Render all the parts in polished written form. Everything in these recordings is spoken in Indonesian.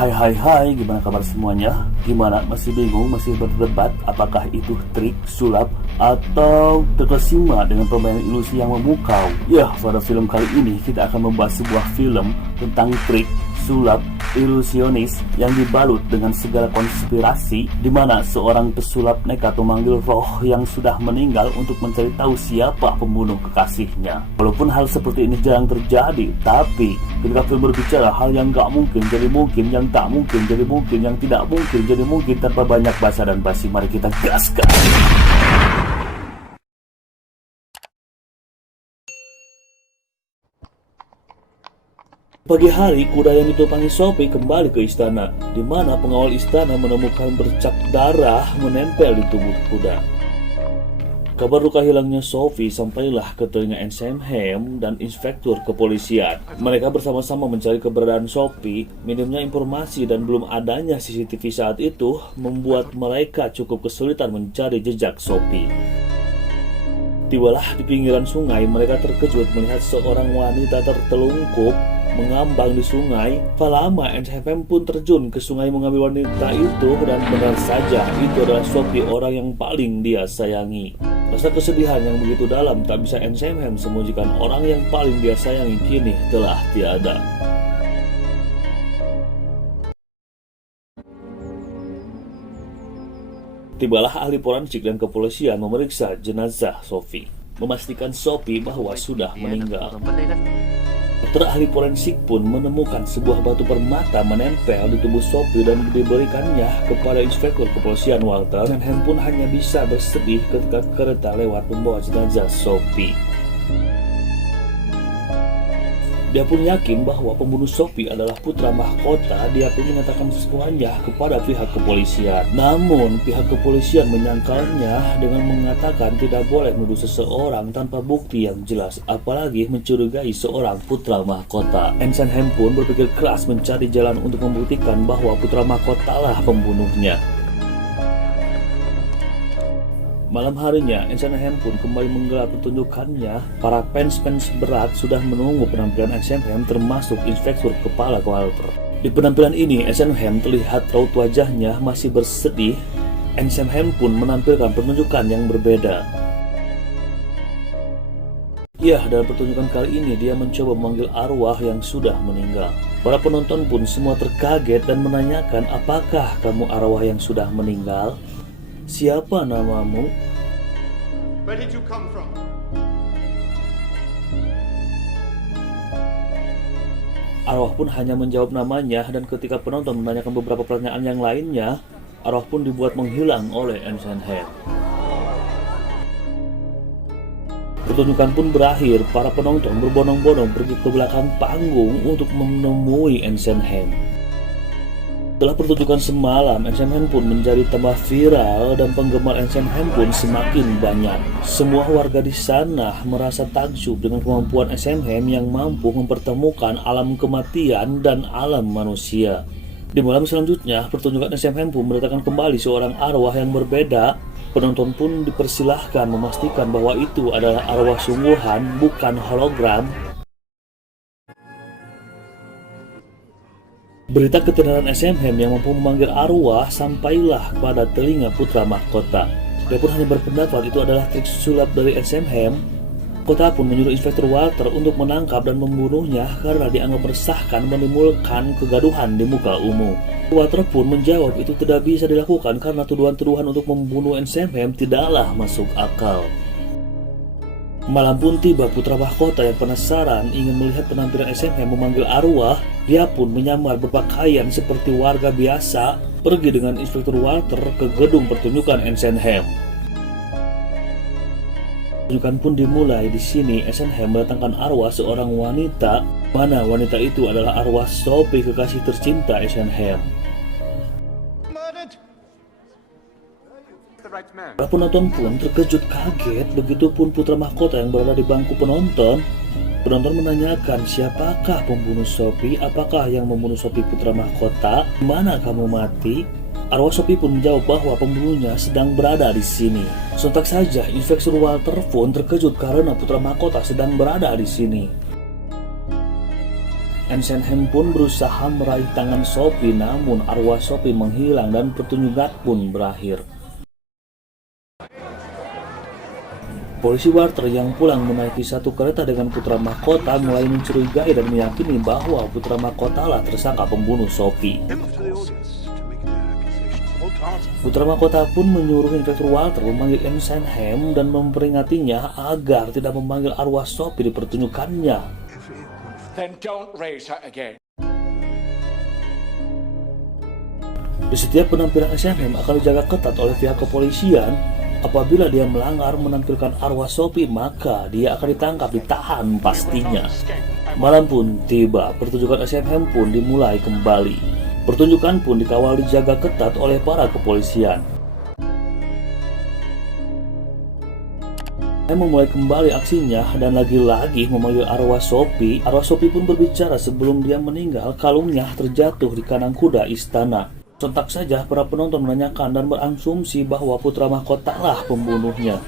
Hai, gimana kabar semuanya? Gimana, masih bingung, masih berdebat apakah itu trik, sulap, atau terkesima dengan permainan ilusi yang memukau? Ya, pada film kali ini kita akan membahas sebuah film tentang trik, sulap, ilusionis yang dibalut dengan segala konspirasi, di mana seorang pesulap nekat memanggil roh yang sudah meninggal untuk mencari tahu siapa pembunuh kekasihnya. Walaupun hal seperti ini jarang terjadi, tapi ketika film berbicara hal yang gak mungkin jadi mungkin, yang tak mungkin jadi mungkin, yang tidak mungkin jadi mungkin tanpa banyak basa dan basi, mari kita gaskan. Pagi hari, kuda yang ditumpangi Sophie kembali ke istana, di mana pengawal istana menemukan bercak darah menempel di tubuh kuda. Kabar luka hilangnya Sophie sampailah ke telinga Ensenheim dan inspektur kepolisian. Mereka bersama-sama mencari keberadaan Sophie. Minimnya informasi dan belum adanya CCTV saat itu membuat mereka cukup kesulitan mencari jejak Sophie. Tibalah di pinggiran sungai, mereka terkejut melihat seorang wanita tertelungkup mengambang di sungai. Tak lama Ensenheim pun terjun ke sungai mengambil wanita itu, dan benar saja itu adalah Sophie, orang yang paling dia sayangi. Rasa kesedihan yang begitu dalam tak bisa Ensenheim sembunyikan. Orang yang paling dia sayangi kini telah tiada. Tibalah ahli forensik dan kepolisian memeriksa jenazah Sophie, memastikan Sophie bahwa sudah meninggal. Dokter ahli forensik pun menemukan sebuah batu permata menempel di tubuh Sophie dan diberikannya kepada inspektur kepolisian Walter. Ensenheim pun hanya bisa bersedih ketika kereta lewat membawa jenazah Sophie. Dia pun yakin bahwa pembunuh Sophie adalah putra mahkota. Dia pun mengatakan semuanya kepada pihak kepolisian. Namun pihak kepolisian menyangkalnya dengan mengatakan tidak boleh menuduh seseorang tanpa bukti yang jelas, apalagi mencurigai seorang putra mahkota. Ensenheim pun berpikir keras mencari jalan untuk membuktikan bahwa putra mahkota lah pembunuhnya. Malam harinya, Ensenheim pun kembali menggelar pertunjukannya. Para fans berat sudah menunggu penampilan Ensenheim, termasuk inspektur kepala Walter. Di penampilan ini, Ensenheim terlihat raut wajahnya masih bersedih. Ensenheim pun menampilkan pertunjukan yang berbeda. Ya, dalam pertunjukan kali ini dia mencoba memanggil arwah yang sudah meninggal. Para penonton pun semua terkaget dan menanyakan, apakah kamu arwah yang sudah meninggal? Siapa namamu? Where did you come from? Arwah pun hanya menjawab namanya, dan ketika penonton menanyakan beberapa pertanyaan yang lainnya, arwah pun dibuat menghilang oleh Ensenheim. Pertunjukan pun berakhir. Para penonton berbondong-bondong pergi ke belakang panggung untuk menemui Ensenheim. Setelah pertunjukan semalam, Ensenheim pun menjadi tambah viral dan penggemar Ensenheim pun semakin banyak. Semua warga di sana merasa takjub dengan kemampuan Ensenheim yang mampu mempertemukan alam kematian dan alam manusia. Di malam selanjutnya, pertunjukan Ensenheim pun mendatangkan kembali seorang arwah yang berbeda. Penonton pun dipersilahkan memastikan bahwa itu adalah arwah sungguhan, bukan hologram. Berita ketenaran Ensenheim yang mampu memanggil arwah sampailah kepada telinga putra mahkota. Dia pun hanya berpendapat itu adalah trik sulap dari Ensenheim. Kota pun menyuruh inspektur Walter untuk menangkap dan membunuhnya karena dianggap meresahkan, menimbulkan kegaduhan di muka umum. Walter pun menjawab itu tidak bisa dilakukan karena tuduhan-tuduhan untuk membunuh Ensenheim tidaklah masuk akal. Malam pun tiba, putra mahkota yang penasaran ingin melihat penampilan Ensenheim memanggil arwah. Dia pun menyamar berpakaian seperti warga biasa, pergi dengan inspektur Walter ke gedung pertunjukan Ensenheim. Pertunjukan pun dimulai. Di sini Ensenheim mendatangkan arwah seorang wanita, mana wanita itu adalah arwah Sophie, kekasih tercinta Ensenheim. Para penonton pun terkejut kaget, begitupun putra mahkota yang berada di bangku penonton. Penonton menanyakan, siapakah pembunuh Sophie? Apakah yang membunuh Sophie putra mahkota? Di mana kamu mati? Arwah Sophie pun menjawab bahwa pembunuhnya sedang berada di sini. Sontak saja, inspektur Walter pun terkejut karena putra mahkota sedang berada di sini. Ensenheim pun berusaha meraih tangan Sophie, namun arwah Sophie menghilang dan pertunjukan pun berakhir. Polisi Walter yang pulang menaiki satu kereta dengan putra mahkota mulai mencurigai dan meyakini bahwa putra mahkota lah tersangka pembunuh Sophie. Putra mahkota pun menyuruh Inspektur Walter memanggil Ensenheim dan memperingatinya agar tidak memanggil arwah Sophie di pertunjukannya. Then don't raise her again. Di setiap penampilan Ensenheim akan dijaga ketat oleh pihak kepolisian. Apabila dia melanggar menampilkan arwah Sophie, maka dia akan ditangkap, ditahan pastinya. Malam pun tiba, pertunjukan Ensenheim pun dimulai kembali. Pertunjukan pun dikawal dijaga ketat oleh para kepolisian. Dia memulai kembali aksinya dan lagi-lagi memanggil arwah Sophie. Arwah Sophie pun berbicara sebelum dia meninggal, kalungnya terjatuh di kandang kuda istana. Sontak saja para penonton menanyakan dan berasumsi bahwa putra mahkota lah pembunuhnya.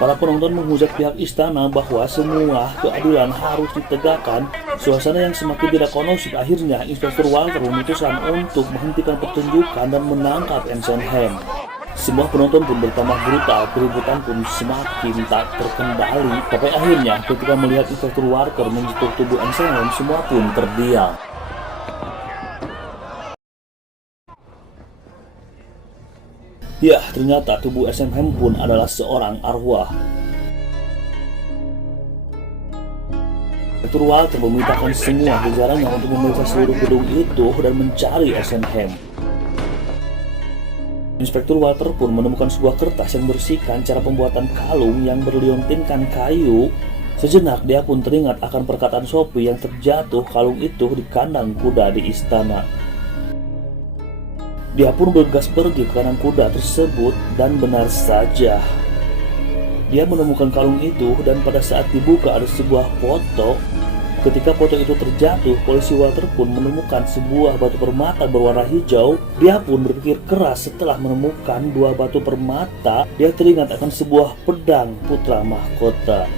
Para penonton menghujat pihak istana bahwa semua keadilan harus ditegakkan. Suasana yang semakin tidak kondusif, akhirnya Inspektur Walter memutuskan untuk menghentikan pertunjukan dan menangkap Ensenheim. Semua penonton pun bertambah brutal, keributan pun semakin tak terkendali. Sampai akhirnya ketika melihat Inspektur Walter menyentuh tubuh Ensenheim, semua pun terdiam. Ya, ternyata tubuh Ensenheim pun adalah seorang arwah. Inspektur Walter memerintahkan semua jajarannya untuk memeriksa seluruh gedung itu dan mencari Ensenheim. Inspektur Walter pun menemukan sebuah kertas yang berisikan cara pembuatan kalung yang berliontinkan kayu. Sejenak dia pun teringat akan perkataan Sophie yang terjatuh kalung itu di kandang kuda di istana. Dia pun bergegas pergi ke kandang kuda tersebut dan benar saja dia menemukan kalung itu, dan pada saat dibuka ada sebuah foto. Ketika foto itu terjatuh, polisi Walter pun menemukan sebuah batu permata berwarna hijau. Dia pun berpikir keras setelah menemukan dua batu permata. Dia teringat akan sebuah pedang putra mahkota.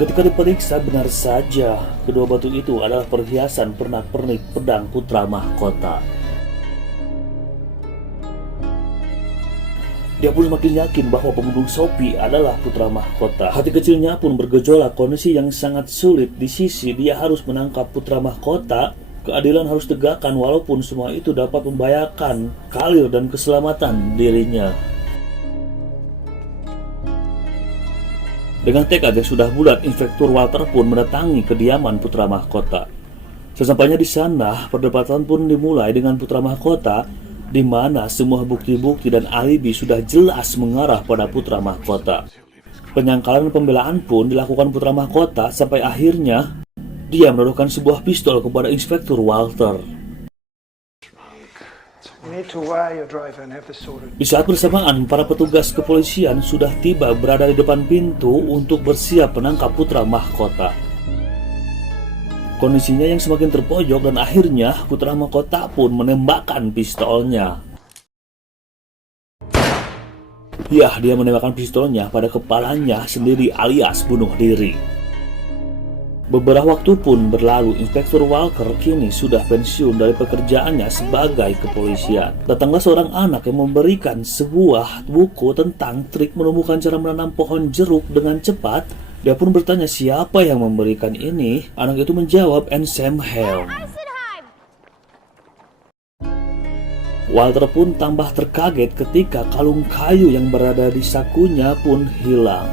Ketika diperiksa, benar saja kedua batu itu adalah perhiasan pernak-pernik pedang putra mahkota. Dia pun semakin yakin bahwa pembunuh Sophie adalah putra mahkota. Hati kecilnya pun bergejolak, kondisi yang sangat sulit. Di sisi dia harus menangkap putra mahkota, keadilan harus tegakkan walaupun semua itu dapat membahayakan karir dan keselamatan dirinya. Dengan tekad yang sudah bulat, Inspektur Walter pun mendatangi kediaman putra mahkota. Sesampainya di sana, perdebatan pun dimulai dengan putra mahkota, di mana semua bukti-bukti dan alibi sudah jelas mengarah pada putra mahkota. Penyangkalan dan pembelaan pun dilakukan putra mahkota sampai akhirnya dia menodongkan sebuah pistol kepada Inspektur Walter. Di saat bersamaan, para petugas kepolisian sudah tiba berada di depan pintu untuk bersiap menangkap putra mahkota. Kondisinya yang semakin terpojok dan akhirnya putra mahkota pun menembakkan pistolnya. Ya, dia menembakkan pistolnya pada kepalanya sendiri alias bunuh diri. Beberapa waktu pun berlalu, Inspektur Walker kini sudah pensiun dari pekerjaannya sebagai kepolisian. Datanglah seorang anak yang memberikan sebuah buku tentang trik menemukan cara menanam pohon jeruk dengan cepat. Dia pun bertanya siapa yang memberikan ini. Anak itu menjawab, Ensenheim. Walter pun tambah terkaget ketika kalung kayu yang berada di sakunya pun hilang.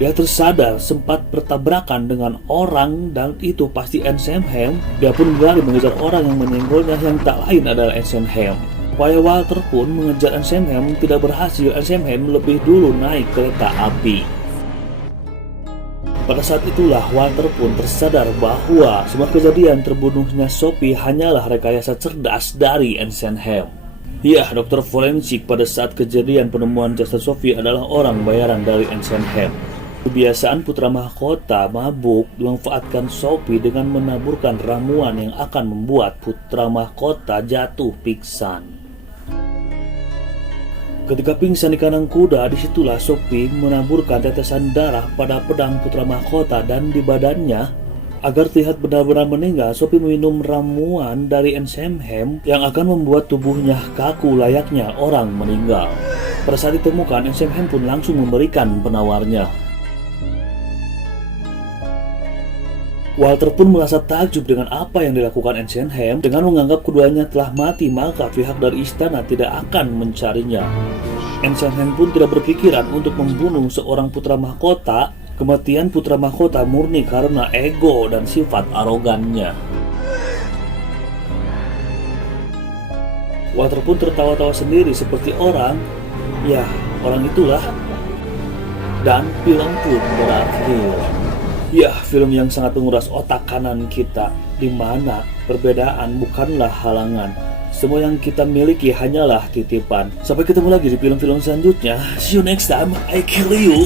Dia tersadar sempat bertabrakan dengan orang dan itu pasti Ensenheim. Dia pun berlari mengejar orang yang menyenggolnya yang tak lain adalah Ensenheim. Upaya Walter pun mengejar Ensenheim tidak berhasil. Ensenheim lebih dulu naik kereta api. Pada saat itulah Walter pun tersadar bahwa semua kejadian terbunuhnya Sophie hanyalah rekayasa cerdas dari Ensenheim. Ya, dokter forensik pada saat kejadian penemuan jasad Sophie adalah orang bayaran dari Ensenheim. Kebiasaan putra mahkota mabuk dimanfaatkan Sophie dengan menaburkan ramuan yang akan membuat putra mahkota jatuh pingsan. Ketika pingsan di kandang kuda, disitulah Sophie menaburkan tetesan darah pada pedang putra mahkota dan di badannya. Agar terlihat benar-benar meninggal, Sophie meminum ramuan dari Ensemhem yang akan membuat tubuhnya kaku layaknya orang meninggal. Pada saat ditemukan, Ensemhem pun langsung memberikan penawarnya. Walter pun merasa takjub dengan apa yang dilakukan Ensemhem. Dengan menganggap keduanya telah mati, maka pihak dari istana tidak akan mencarinya. Ensemhem pun tidak berpikiran untuk membunuh seorang putra mahkota. Kematian putra mahkota murni karena ego dan sifat arogannya. Walter pun tertawa-tawa sendiri seperti orang itulah. Dan film pun berakhir. Ya, film yang sangat menguras otak kanan kita, di mana perbedaan bukanlah halangan. Semua yang kita miliki hanyalah titipan. Sampai ketemu lagi di film-film selanjutnya. See you next time. I kill you.